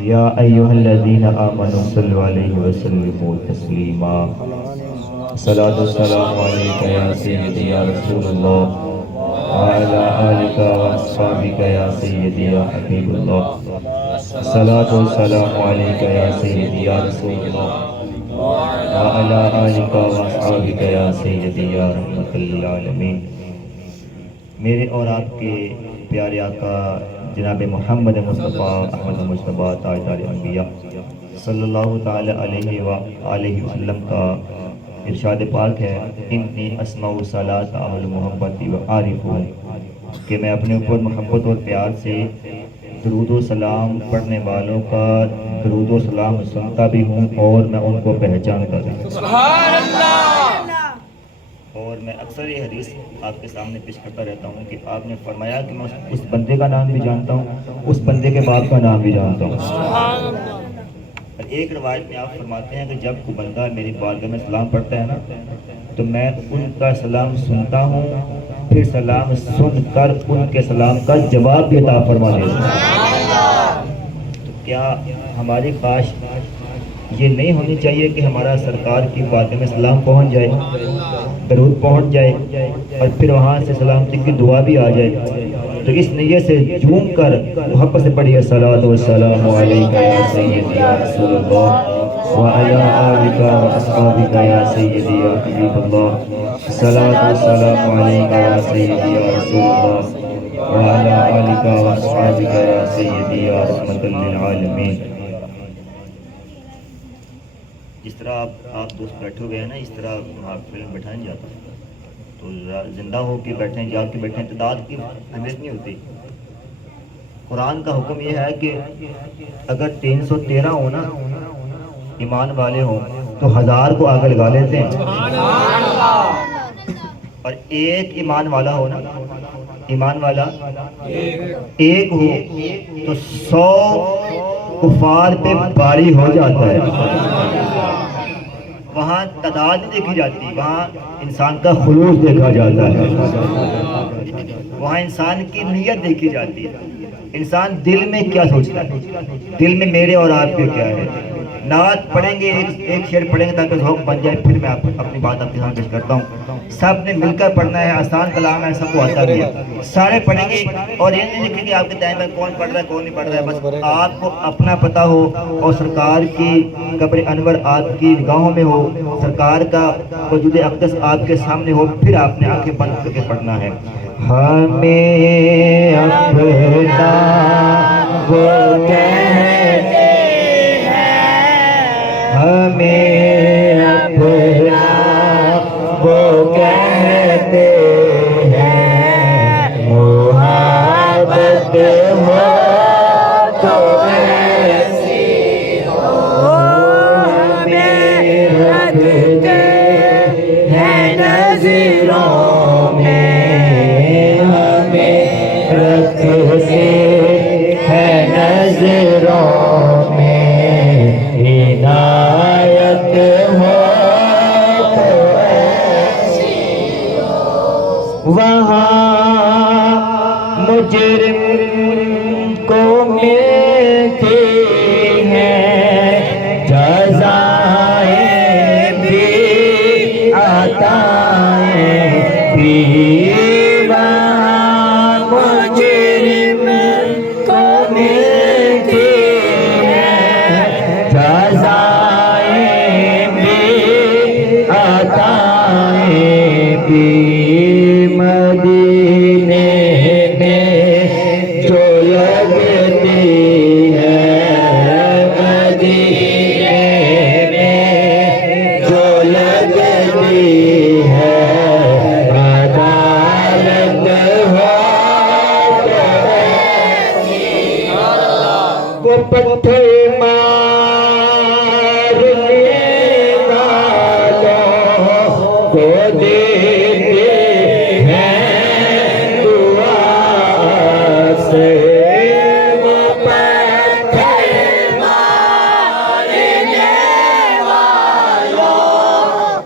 یا ایہا الذین آمنوا صلوا علیہ وسلموا تسلیما صلاۃ والسلام علیک یا سیدی یا رسول اللہ وعلی آلک واصحابک یا سیدی یا حبیب اللہ صلاۃ والسلام علیک یا سیدی یا رسول اللہ وعلی آلک واصحابک یا سیدی یا رحمت للعالمین۔ میرے اور آپ کے پیارے آقا جناب محمد مصطفیٰ احمد مجتبیٰ تاجدار انبیاء صلی اللہ تعالی علیہ وآلہ وسلم کا ارشاد پاک ہے، انی اسمع صلاۃ اہل محبت و عارف، کہ میں اپنے اوپر محبت اور پیار سے درود و سلام پڑھنے والوں کا درود و سلام سنتا بھی ہوں اور میں ان کو پہچانتا بھی ہوں۔ سبحان اللہ۔ اور میں اکثر یہ حدیث آپ کے سامنے پیش کرتا رہتا ہوں کہ آپ نے فرمایا کہ میں اس بندے کا نام بھی جانتا ہوں، اس بندے کے باپ کا نام بھی جانتا ہوں۔ اور ایک روایت میں آپ فرماتے ہیں کہ جب کوئی بندہ میری بارگاہ میں سلام پڑھتا ہے نا تو میں ان کا سلام سنتا ہوں، پھر سلام سن کر ان کے سلام کا جواب بھی عطا فرما دیتا ہوں۔ تو کیا ہماری خواہش یہ نہیں ہونی چاہیے کہ ہمارا سرکار کی بارگاہ میں سلام پہنچ جائے، درود پہنچ جائے اور پھر وہاں سے سلامتی کی دعا بھی آ جائے؟ تو اس نیت سے جھوم کر محبت سے پڑھیے صلاۃ والسلام علیک یا سیدی یا رسول اللہ وعلی آلک واصحابک یا سیدی یا حبیب اللہ صلاۃ والسلام علیک یا سیدی یا رسول اللہ وعلی آلک واصحابک یا سیدی یا رحمت للعالمین۔ جس طرح آپ دوست بیٹھے ہوئے ہیں نا، اس طرح آپ فلم بٹھایا نہیں جاتا، تو زندہ ہو کے بیٹھیں، جاگ کے بیٹھیں، تعداد کی اہمیت نہیں ہوتی۔ قرآن کا حکم یہ ہے کہ اگر 313 ہو نا ایمان والے ہوں تو 1000 کو آگے لگا لیتے ہیں، اور ایک ایمان والا ہو نا، ایمان والا ایک ہو تو 100 کفار پہ باری ہو جاتا ہے۔ وہاں تعداد نہیں دیکھی جاتی، وہاں انسان کا خلوص دیکھا جاتا ہے، وہاں انسان کی نیت دیکھی جاتی ہے، انسان دل میں کیا سوچتا ہے، دل میں میرے اور آپ کے کیا ہے۔ نعت پڑھیں گے، ایک شعر پڑھیں گے تاکہ ذوق بن جائے، پھر میں اپنی بات آپ کے سامنے پیش کرتا ہوں۔ سب نے مل کر پڑھنا ہے، آسان کلام ہے، سب کو آتا بھی ہے، سارے پڑھیں گے، اور یہ نہیں دیکھیں کہ آپ کے ٹائم میں کون پڑھ رہا ہے کون نہیں پڑھ رہا ہے، بس آپ کو اپنا پتہ ہو اور سرکار کی قبر انور آپ کی نگاہوں میں ہو، سرکار کا وجود اقدس آپ کے سامنے ہو، پھر آپ نے آنکھیں بند کر کے پڑھنا ہے۔ ہمیں اپنا وہ کہتے ہیں، ہمیں اپنا وہ کہتے ہیں، محبت ہو تو ایسی ہو، ہمیں رکھتے ہیں نظروں میں، ہمیں رکھتے ہیں نظروں میں، عنایت ہو تو ایسی ہو۔ وہاں مجرم کو ملتی ہیں جزائیں بھی، عطائیں بھی، وہاں مجرم کو ملتی ہیں جزائیں بھی، عطائیں بھی، مدینے میں جو لگتی ہے، مدینے میں جو لگتی ہے، عدالت ہو تو ایسی ہو، وہ پتھر مارنے والوں کو دیتے ہیں دعا سے، وہ پتھر مارنے والوں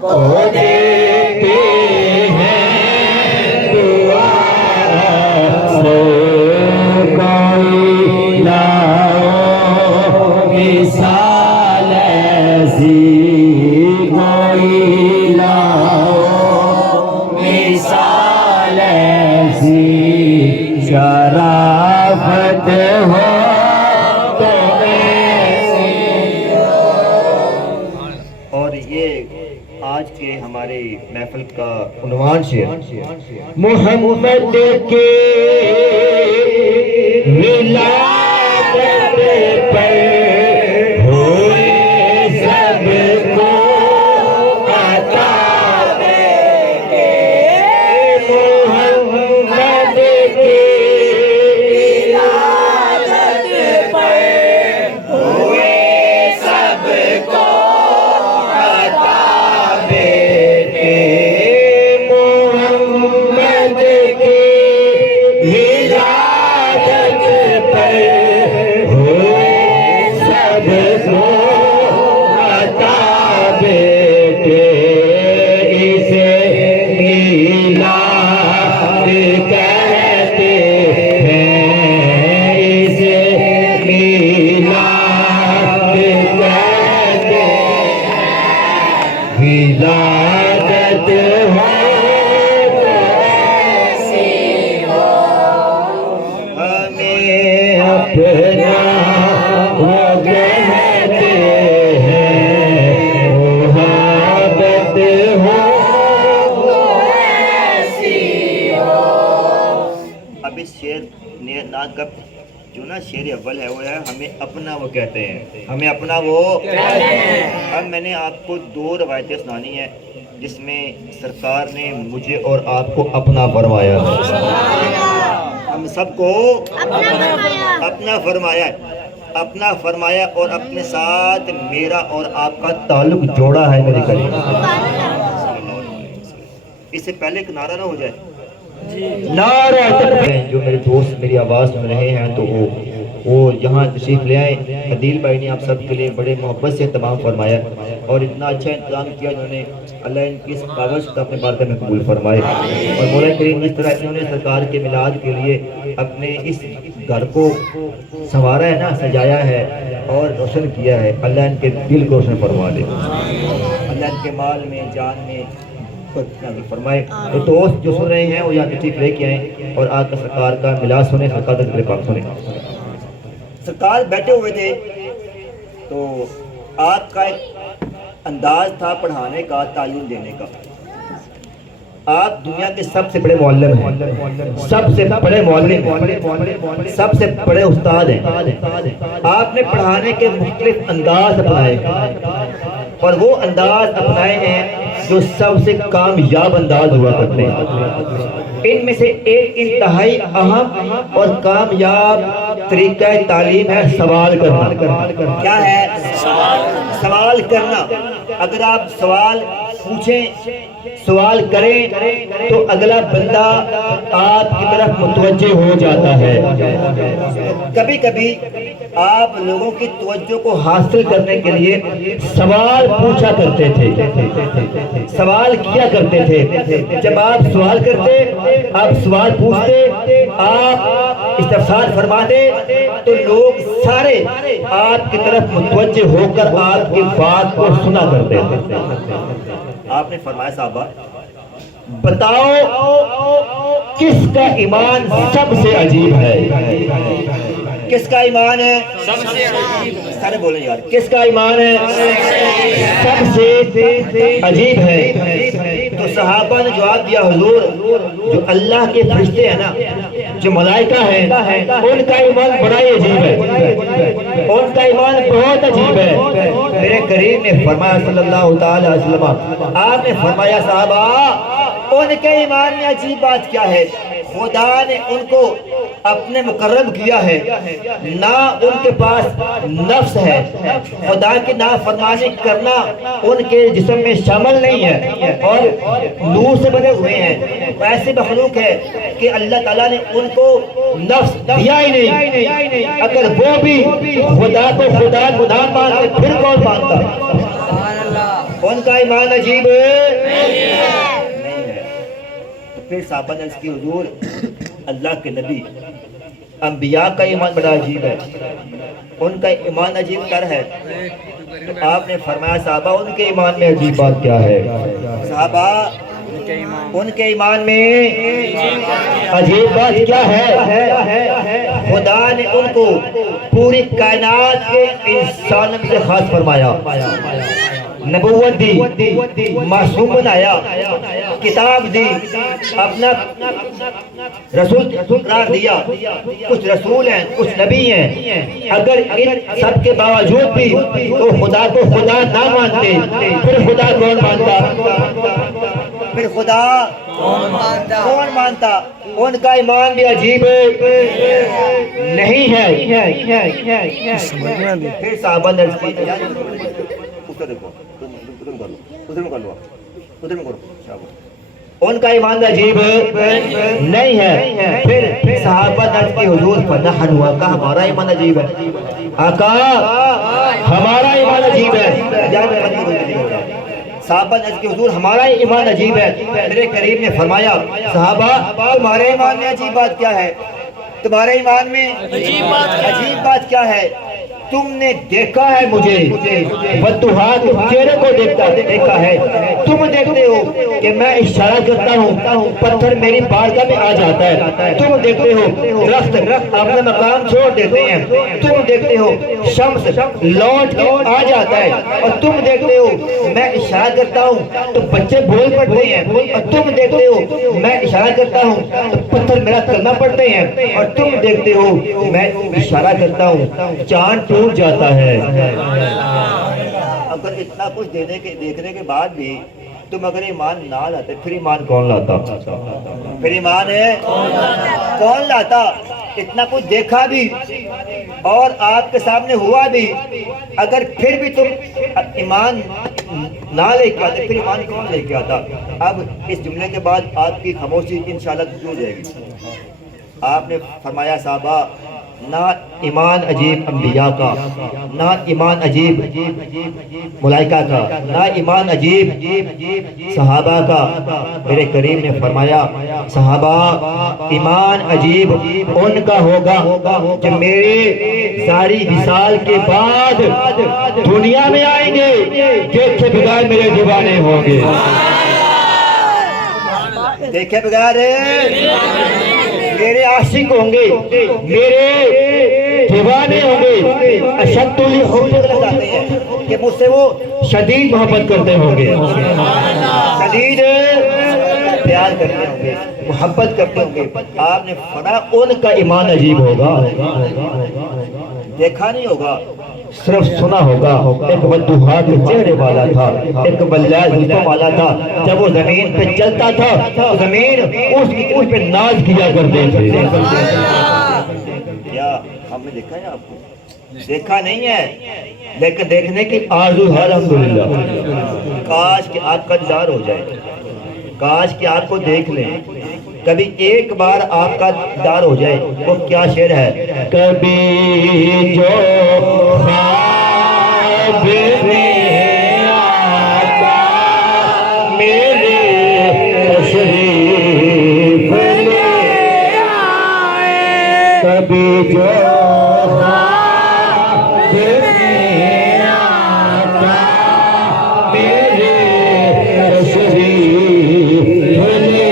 کو دیتے ہیں دعا سے، کوئی لاؤ کے ہمارے محفل کا عنوان شعر محمد کے ولادت پر ہوئے سب کو عطا کے محمد کے ولادت پر ہوئے سب کو عطا بیٹے محمد کے ولادت پر ہوئے سب کو عطا بیٹے اسے میلاد کہتے ہیں اسے میلاد کہتے ہیں ولادت ہو تو ایسی ہو ہمیں اپنا وہ کہتے ہیں محبت ہو تو ایسی ہو. اب اس شعر نعت کا جو نا شعر اول ہے وہ ہے ہمیں اپنا وہ کہتے ہیں، ہمیں اپنا وہ کہتے ہیں. اب میں نے آپ کو 2 روایتیں سنانی ہیں جس میں سرکار نے مجھے اور آپ کو اپنا فرمایا ہے، ہم سب کو اپنا فرمایا ہے، اپنا فرمایا اور اپنے ساتھ میرا اور آپ کا تعلق جوڑا ہے میرے کریم. اس سے پہلے ایک نعرہ نہ ہو جائے نعرہ تکبیر. جو میرے دوست میری آواز سن رہے ہیں تو وہ یہاں تشریف لے آئے. عدیل بھائی نے آپ سب کے لیے بڑے محبت سے تمام فرمایا اور اتنا اچھا انتظام کیا انہوں نے. اللہ ان کی اس کاغذ کا اپنے بارگاہ میں قبول فرمائے. اور مولا کریم جس طرح انہوں نے سرکار کے میلاد کے لیے اپنے اس گھر کو سنوارا ہے نا، سجایا ہے اور روشن کیا ہے، اللہ ان کے دل کو روشن فرما دے، اللہ ان کے مال میں جان میں فرمائے. تو دوست جو سن رہے ہیں وہ یہاں تشریف لے کے آئیں اور آج کا سرکار کا میلاد سنیں، سرکار کا ذکر پاک سنیں. سرکار بیٹھے ہوئے تھے تو آپ کا ایک انداز تھا پڑھانے کا، تعلیم دینے کا. آپ دنیا کے سب سے بڑے معلم ہیں، سب سے بڑے معلم، سب سے بڑے استاد ہیں. آپ نے پڑھانے کے مختلف انداز اپنائے اور وہ انداز اپنائے ہیں جو سب سے کامیاب انداز ہوا کرتے ہیں. ان میں سے ایک انتہائی اہم اور کامیاب طریقہ تعلیم ہے سوال کرنا. کیا ہے؟ سوال کرنا. اگر آپ سوال پوچھیں، سوال کریں تو اگلا بندہ آپ کی طرف متوجہ ہو جاتا ہے. کبھی کبھی آپ لوگوں کی توجہ کو حاصل کرنے کے لیے سوال پوچھا کرتے تھے، سوال کیا کرتے تھے. جب آپ سوال کرتے، آپ سوال پوچھتے، آپ استفسار فرماتے تو لوگ سارے آپ کی طرف متوجہ ہو کر آپ کی بات کو سنا کرتے تھے. آپ نے فرمایا صحابہ بتاؤ کس کا ایمان سب سے عجیب ہے؟ کس کا ایمان ہے سب سے عجیب؟ سارے بولیں یار، کس کا ایمان ہے سب سے عجیب ہے؟ تو صحابہ نے جواب دیا حضور جو اللہ کے فرشتے ہیں نا، جو ملائکہ ہیں، ان کا ایمان بڑا ہی عجیب ہے، ان کا ایمان بہت عجیب ہے. میرے کریم نے فرمایا صلی اللہ تعالی علیہ وسلم، آپ نے فرمایا صحابہ ان کے ایمان میں عجیب بات کیا ہے؟ خدا نے ان کو اپنے مقرب کیا ہے، نہ ان کے پاس نفس ہے. خدا کی نافرمانی کرنا ان کے جسم میں شامل نہیں ہے اور نور سے بنے ہوئے ہیں. ایسی مخلوق ہے کہ اللہ تعالیٰ نے ان کو نفس دیا ہی نہیں. اگر وہ بھی خدا کو خدا گناہ مانتے پھر کون مانتا؟ ان کا ایمان عجیب نہیں ہے. پھر صحابہ نے اس کی حضور اللہ کے نبی انبیاء کا ایمان بڑا عجیب ہے، ان کا ایمان عجیب تر ہے. تو آپ نے فرمایا صحابہ ان کے ایمان میں عجیب بات کیا ہے؟ صحابہ ان کے ایمان میں عجیب بات کیا ہے؟ خدا نے ان کو پوری کائنات کے انسانوں سے خاص فرمایا. نبوت دی، معصوم بنایا، کتاب دی، اپنا رسول قرار دیا. کچھ رسول ہیں، کچھ نبی ہیں، اگر ان سب کے باوجود بھی وہ خدا کو خدا نہ مانتے پھر خدا کون مانتا؟ پھر خدا کون مانتا؟ ان کا ایمان بھی عجیب نہیں ہے. پھر صحابہ نے عرض کی ان کا ایمان عجیب نہیں ہے. پھر صحابہ نے عرض کی حضور فنحن آقا ہمارا ایمان عجیب ہے. آقا ہمارا ایمان عجیب ہے. صحابہ نے عرض کی حضور ہمارا ایمان عجیب ہے. میرے کریم نے فرمایا صحابہ تمہارے ایمان میں عجیب بات کیا ہے؟ تمہارے ایمان میں عجیب بات کیا ہے؟ تم نے دیکھا ہے مجھے فتوحات چہرے کو دیکھا ہے. تم دیکھتے ہو کہ میں اشارہ کرتا ہوں پتھر میری بارگاہ میں آ جاتا ہے. تم دیکھتے ہو درخت اپنا مقام چھوڑ دیتے ہیں. تم دیکھتے ہو شمس لوٹ کے آ جاتا ہے. اور تم دیکھتے ہو میں اشارہ کرتا ہوں تو بچے بول پڑتے ہیں. اور تم دیکھتے ہو میں اشارہ کرتا ہوں تو پتھر میرا کلمہ پڑھتے ہیں. اور تم دیکھتے ہو میں اشارہ کرتا ہوں چاند ٹوٹ جاتا ہے. اگر اتنا کچھ دیکھنے کے بعد بھی تم اگر ایمان نہ لاتے پھر ایمان کون لاتا؟ پھر ایمان ہے کون لاتا؟ اتنا کچھ دیکھا بھی اور آپ کے سامنے ہوا بھی، اگر پھر بھی تم ایمان نہ لے کے آتے پھر ایمان کون لے کے آتا؟ اب اس جملے کے بعد آپ کی خاموشی انشاءاللہ دور ہو جائے گی. آپ نے فرمایا صحابہ نہ ایمان عجیب انبیاء کا، نہ ایمان عجیب ملائکہ کا، نہ ایمان عجیب صحابہ کا. میرے کریم نے فرمایا صحابہ ایمان عجیب ان کا ہوگا کہ میرے ساری وصال کے بعد دنیا میں آئیں گے دیکھے بغیر میرے دیوانے ہوں گے. دیکھے بغیر میرے عاشق ہوں گے، میرے دیوانے ہوں گے. اشد الحب لگاتے ہیں کہ مجھ سے وہ شدید محبت کرتے ہوں گے، شدید پیار کرتے ہوں گے، محبت کرتے ہوں گے. آپ نے فرمایا ان کا ایمان عجیب ہوگا. دیکھا نہیں ہوگا، صرف سنا ہوگا. ایک فتوحات چہرے والا تھا، ایک بلیاض زلفوں والا تھا. جب وہ زمین پہ چلتا تھا تو زمین اس پہ ناز کیا کرتے تھے. کیا ہم نے دیکھا ہے آپ کو؟ دیکھا نہیں ہے لیکن دیکھنے کی آرزو ہے الحمدللہ. کاش کہ آپ کا دیدار ہو جائے، کاش کہ آپ کو دیکھ لیں. کبھی ایک بار آپ کا دیدار ہو جائے. وہ کیا شعر ہے؟ کبھی جو خواب میں آتا میرے تشریف لے آئے. کبھی جو خواب میں آتا میرے تشریف لے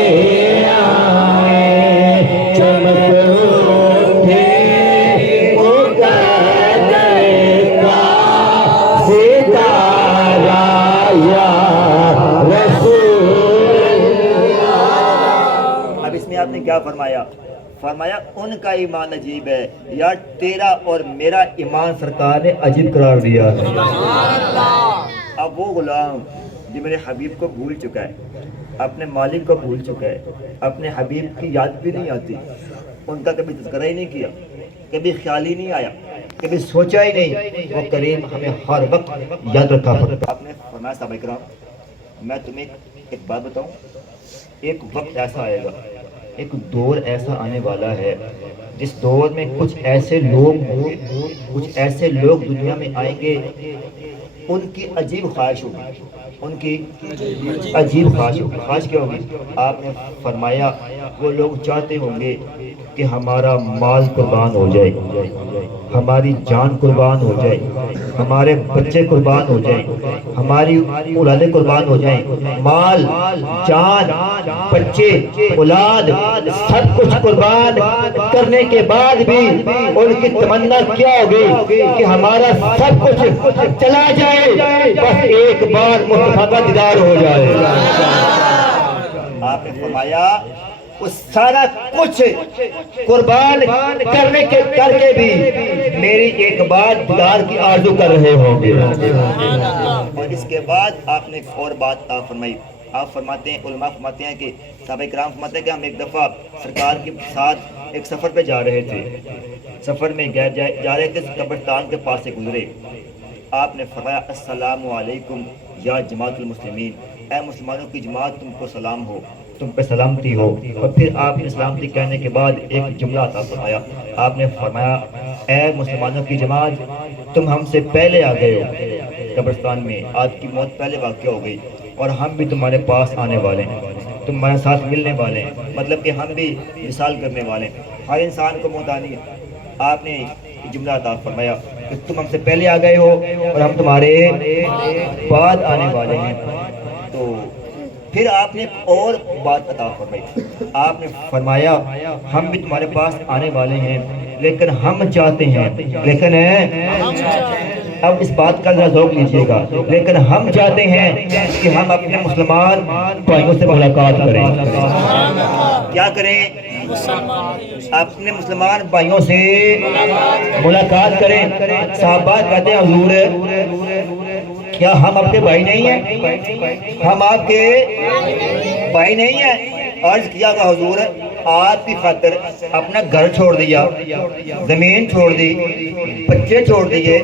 کیا فرمایا ان کا ایمان عجیب ہے. یار تیرا اور میرا ایمان سرکار نے عجیب قرار دیا ہے. اب وہ غلام جو میرے حبیب کو بھول چکا ہے، اپنے مالک کو بھول چکا ہے، اپنے حبیب کی یاد بھی نہیں آتی، ان کا کبھی تذکرہ ہی نہیں کیا، کبھی خیال ہی نہیں آیا، کبھی سوچا ہی نہیں. وہ کریم ہمیں ہر وقت یاد رکھا. آپ نے فرمایا صحابہ کرام میں تمہیں ایک بات بتاؤں، ایک وقت ایسا آئے گا، ایک دور ایسا آنے والا ہے جس دور میں کچھ ایسے لوگ ہوں گے، کچھ ایسے لوگ دنیا میں آئیں گے، ان کی عجیب خواہش ہوگی، ان کی عجیب خواہش ہوگی. خواہش کیا ہوگی؟ آپ نے فرمایا وہ لوگ چاہتے ہوں گے کہ ہمارا مال قربان ہو جائے، ہماری جان قربان ہو جائے، ہمارے بچے قربان ہو جائیں، ہماری اولادیں قربان ہو جائیں، مال جان بچے اولاد سب کچھ قربان کرنے کے بعد بھی ان کی تمنا کیا ہوگی کہ ہمارا سب کچھ چلا جائے، بس ایک بار مصطفیٰ کا دیدار ہو جائے۔ آپ نے فرمایا وہ سارا کچھ قربان کرنے کے کر کے بھی میری ایک بار دیدار کی آرزو کر رہے ہوں گے۔ اور اس کے بعد آپ نے ایک اور بات فرمائی، آپ فرماتے ہیں، علماء فرماتے ہیں کہ صحابہ کرام فرماتے ہیں کہ ہم ایک دفعہ سرکار کے ساتھ ایک سفر پہ جا رہے تھے، سفر میں جا رہے تھے، قبرستان کے پاس سے گزرے، آپ نے فرمایا السلام علیکم یا جماعت المسلمین، اے مسلمانوں کی جماعت تم کو سلام ہو، تم پہ سلامتی ہو۔ اور پھر آپ نے سلامتی کہنے کے بعد ایک جملہ عطا فرمایا، آپ نے فرمایا اے مسلمانوں کی جماعت تم ہم سے پہلے آ گئے ہو قبرستان میں، آپ کی موت پہلے واقع ہو گئی اور ہم بھی تمہارے پاس آنے والے ہیں، تم ہمارے ساتھ ملنے والے ہیں، مطلب کہ ہم بھی وصال کرنے والے ہیں، ہر انسان کو موت آنی ہے۔ آپ نے جملہ عطا فرمایا کہ تم ہم سے پہلے آ گئے ہو اور ہم تمہارے بعد آنے والے ہیں۔ تو پھر آپ نے اور بات عطا فرمائی، آپ نے فرمایا ہم بھی تمہارے پاس آنے والے ہیں لیکن ہم چاہتے ہیں، لیکن اب اس بات کا ذرا ذوق لیجیے گا، لیکن ہم چاہتے ہیں کہ ہم اپنے مسلمان بھائیوں سے ملاقات کریں۔ کیا کریں؟ اپنے مسلمان بھائیوں سے ملاقات کریں۔ صحابہ کہتے ہیں حضور کیا ہم آپ کے بھائی نہیں ہیں؟ ہم آپ کے بھائی نہیں ہیں؟ عرض کیا کہ حضور آپ کی خاطر اپنا گھر چھوڑ دیا، زمین چھوڑ دی، بچے چھوڑ دیے،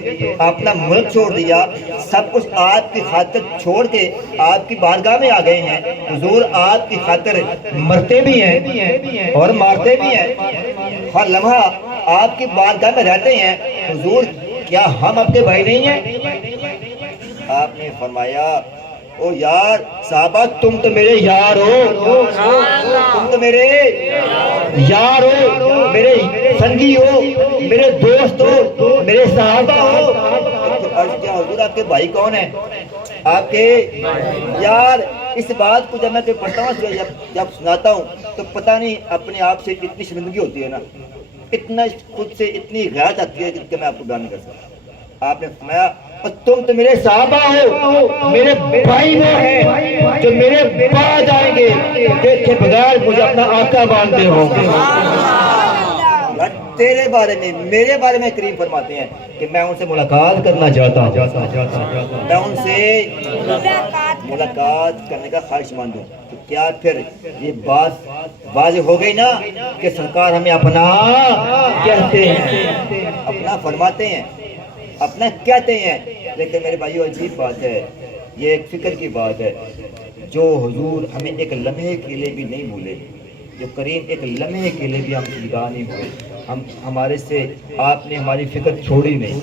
اپنا ملک چھوڑ دیا، سب کچھ آپ کی خاطر چھوڑ کے آپ کی بارگاہ میں آ گئے ہیں۔ حضور آپ کی خاطر مرتے بھی ہیں اور مارتے بھی ہیں، ہر لمحہ آپ کی بارگاہ میں رہتے ہیں، حضور کیا ہم آپ کے بھائی نہیں ہیں؟ آپ نے فرمایا او یار صحابہ تم تو میرے یار ہو، تم تو میرے یار ہو، میرے سنگی ہو، میرے دوست ہو، میرے صحابہ ہو۔ عرض کیا حضور آپ کے بھائی کون ہیں؟ آپ کے یار۔ اس بات کو جب میں پڑھتا ہوں، جب سناتا ہوں تو پتہ نہیں اپنے آپ سے اتنی شرمندگی ہوتی ہے نا، اتنا خود سے اتنی غیرت آتی ہے کہ میں آپ کو بیان نہیں کر سکتا۔ آپ نے فرمایا تم تو میرے صحابہ ہو، میرے بھائی وہ ہیں جو میرے بعد آئیں گے، دیکھے بغیر مجھے اپنا آقا مانتے ہوں گے۔ تیرے بارے میں میرے بارے میں کریم فرماتے ہیں کہ میں ان سے ملاقات کرنا چاہتا ہوں، میں ان سے ملاقات کرنے کا خواہش مند ہوں۔ تو کیا پھر یہ بات واضح ہو گئی نا کہ سرکار ہمیں اپنا کہتے ہیں، اپنا فرماتے ہیں، اپنا کہتے ہیں۔ لیکن میرے بھائیو عجیب بات ہے، یہ ایک فکر کی بات ہے، جو حضور ہمیں ایک لمحے کے لیے بھی نہیں بھولے، جو کریم ایک لمحے کے لیے بھی ہم سے جدا نہیں ہوئے، ہمارے سے آپ نے ہماری فکر چھوڑی نہیں،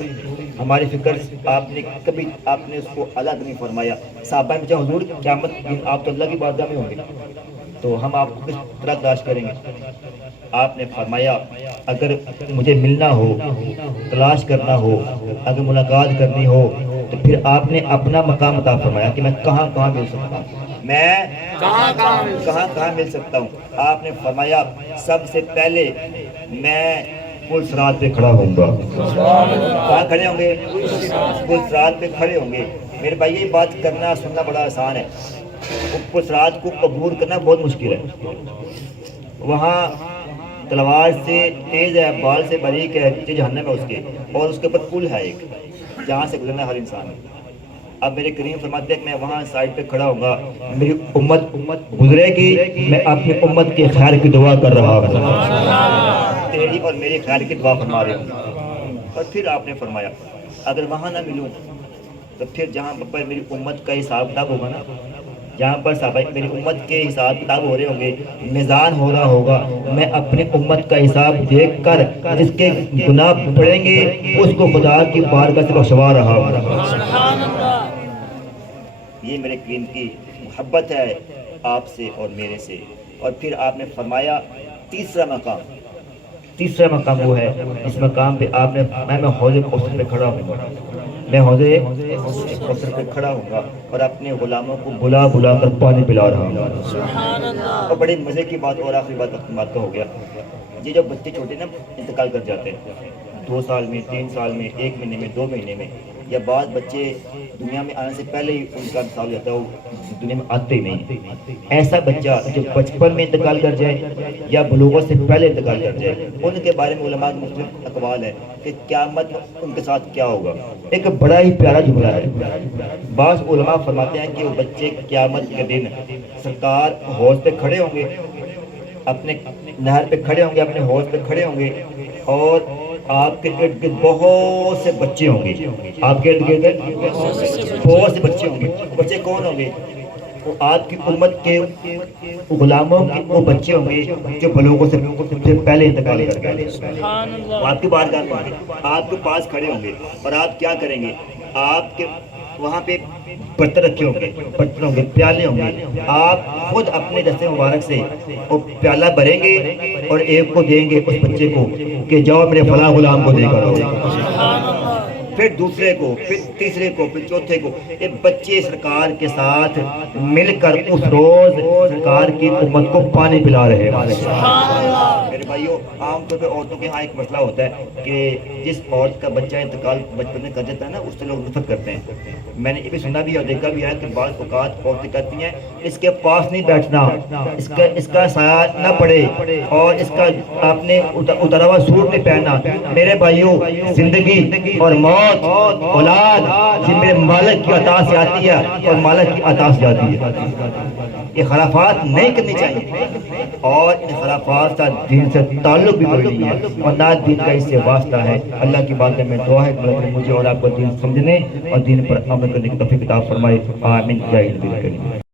ہماری فکر آپ نے کبھی آپ نے اس کو الگ نہیں فرمایا۔ صحابہ میں پوچھا حضور قیامت آپ تو اللہ کی بارگاہ میں ہوں گے تو ہم آپ کو کس طرح تلاش کریں گے؟ آپ نے فرمایا اگر مجھے ملنا ہو، تلاش کرنا ہو، اگر ملاقات کرنی ہو تو پھر آپ نے اپنا مقام عطا فرمایا کہ میں کہاں کہاں مل سکتا ہوں، میں کہاں مل سکتا ہوں۔ آپ نے فرمایا سب سے پہلے میں پل صراط پہ کھڑا ہوں گا۔ کہاں کھڑے ہوں گے؟ پل صراط پہ کھڑے ہوں گے۔ میرے بھائی یہ بات کرنا سننا بڑا آسان ہے، پل صراط کو عبور کرنا بہت مشکل ہے۔ وہاں تلوار سے تیز ہے، بال سے باریک ہے، جہنم ہے اس کے، اور اس کے اوپر پل ہے ایک جہاں سے گزرنا ہر انسان۔ اب میرے کریم فرماتے ہیں کہ میں وہاں سائڈ پہ کھڑا ہوں گا، میری امت گزرے گی، میں اپنی امت کے خیر کی دعا کر رہا ہوں، تیری اور میری خیر کی دعا فرما رہے ہوں۔ اور پھر آپ نے فرمایا اگر وہاں نہ ملوں تو پھر جہاں پر میری امت کا حساب کتاب ہوگا نا، جہاں پر صحابہ میری امت کے حساب کتاب ہو رہے ہوں گے، میزان ہو رہا ہوگا، میں اپنی امت کا حساب دیکھ کر جس کے گناہ پڑیں گے اس کو خدا کی بارگاہ سے بخشوا رہا ہوں۔ یہ میرے کریم کی محبت ہے آپ سے اور میرے سے۔ اور پھر آپ نے فرمایا تیسرا مقام، تیسرا مقام وہ ہے اس مقام پہ آپ نے میں حوض کوثر پہ کھڑا ہوں گا، میں حوض کوثر پہ کھڑا ہوں گا اور اپنے غلاموں کو بلا بلا کر پانی پلا رہا ہوں۔ اور بڑے مزے کی بات اور آخری بات کا ہو گیا، یہ جب بچے چھوٹے نا انتقال کر جاتے ہیں 2 سال میں 3 سال میں 1 مہینے میں 2 مہینے میں، یا بعض بچے دنیا میں آنے سے پہلے ہی ان کا انتقال ہو جاتا ہے، وہ دنیا میں آتے ہی نہیں، ایسا بچہ جو بچپن میں انتقال کر جائے یا بلوغت سے پہلے انتقال کر جائے، ان کے بارے میں علماء کے مختلف اقوال ہے کہ قیامت ان کے ساتھ کیا ہوگا۔ ایک بڑا ہی پیارا جملہ ہے، بعض علماء فرماتے ہیں کہ وہ بچے قیامت کے دن سرکار حوض پہ کھڑے ہوں گے، اپنے نہر پہ کھڑے ہوں گے، اپنے حوض پہ کھڑے ہوں گے، اور آپ کے ارد گرد بہت سے بچے ہوں گے، آپ کے ارد گرد بہت سے بچے ہوں گے۔ بچے کون ہوں گے؟ وہ آپ کی امت کے غلاموں کے وہ بچے ہوں گے جو بلوغوں سے پہلے انتقال کر گئے، وہ آپ کی بارگاہ میں ہوں گے، آپ کے پاس کھڑے ہوں گے، اور آپ کیا کریں گے؟ آپ کے وہاں پہ برتن رکھے ہوں گے، پیالے ہوں گے، آپ خود اپنے دست مبارک سے وہ پیالہ بھریں گے اور ایک کو دیں گے اس بچے کو کہ جاؤ میرے فلاں غلام کو دے کر آؤ، پھر دوسرے کو، پھر تیسرے کو، پھر چوتھے کو، یہ بچے سرکار کے ساتھ مل کر اس روز سرکار کی امت کو پانی پلا رہے ہیں۔ میرے بھائیو، عام طور پہ عورتوں کے ہاں ایک مسئلہ ہوتا ہے کہ جس عورت کا بچہ انتقال بچپن میں کر جاتا ہے نا، اس سے لوگ نفرت کرتے ہیں۔ میں نے یہ بھی سنا بھی اور دیکھا بھی ہے کہ بعض اوقات عورتیں کہتی ہیں اس کے پاس نہیں بیٹھنا، اس کا سایہ نہ پڑے، اور اس کا آپ نے اترا ہوا سوٹ نہیں پہننا۔ میرے بھائیو، زندگی اور موت، اولاد، یہ میرے مالک کی عطا سے آتی ہے اور مالک کی عطا سے جاتی ہے۔ یہ خرافات نہیں کرنی چاہیے، اور ان خرافات کا دین سے تعلق بھی کوئی نہیں ہے، اور نہ دین کا اس سے واسطہ ہے۔ اللہ کی بات میں دعا ہے کہ مجھے اور آپ کو دین سمجھنے اور دین پر عمل کرنے کی توفیق عطا فرمائے، آمین۔ جے ہند۔